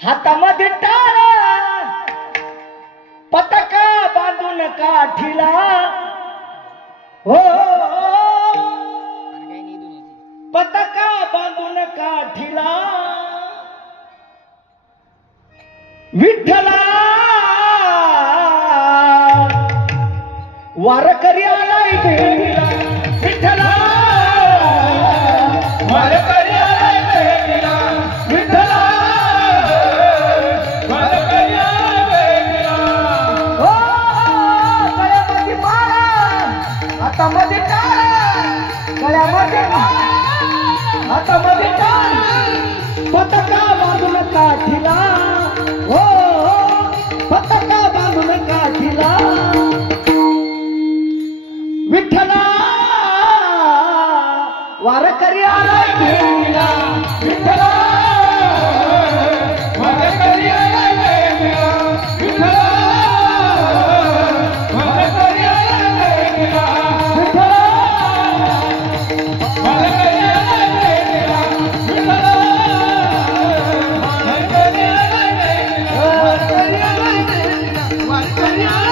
हातामध्ये टाळा पताका बांधून काठीला हो पताका बांधून काठीला विठ्ठला वारकरी आलाय देवीला विठ्ठला वारकरी आलाय देवीला विठ्ठला वारकरी आलाय देवीला हो गळ्यामध्ये माळा हातामध्ये टाळा गळ्यामध्ये माळा हातामध्ये टाळा पताका बांधून काठीला हो पताका बांधून काठीला विठ्ठला वारकरी आलाय देवीला विठ्ठला वारकरी आलाय देवीला विठ्ठला वारकरी आलाय देवीला विठ्ठला वारकरी आलाय देवीला विठ्ठला वारकरी आलाय देवीला वारकरी आलाय देवीला वारकरी आलाय